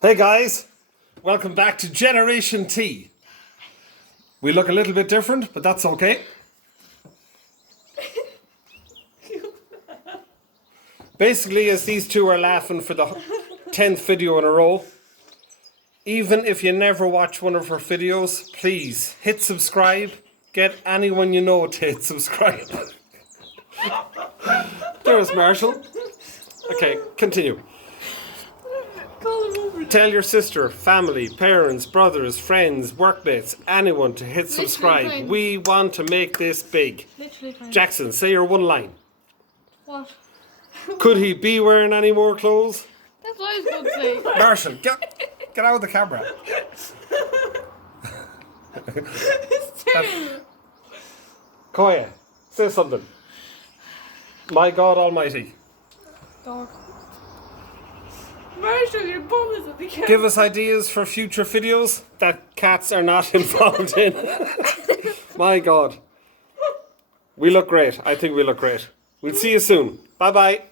Hey guys, welcome back to Generation T. We look a little bit different, but that's okay. Basically, as these two are laughing for the 10th video in a row, even if you never watch one of our videos, please hit subscribe. Get anyone you know to hit subscribe. There's Marshall. Okay, continue. Tell your sister, family, parents, brothers, friends, workmates, anyone to hit subscribe. Fine. We want to make this big. Literally fine. Jackson, say your one line. What? Could he be wearing any more clothes? That's what I was going to say. Marshall, get out of the camera. It's terrible. Koya, say something. My God Almighty. Dog. Marshall, your bum is at the camera. Give us ideas for future videos that cats are not involved in. My God. We look great. I think we look great. We'll see you soon. Bye bye.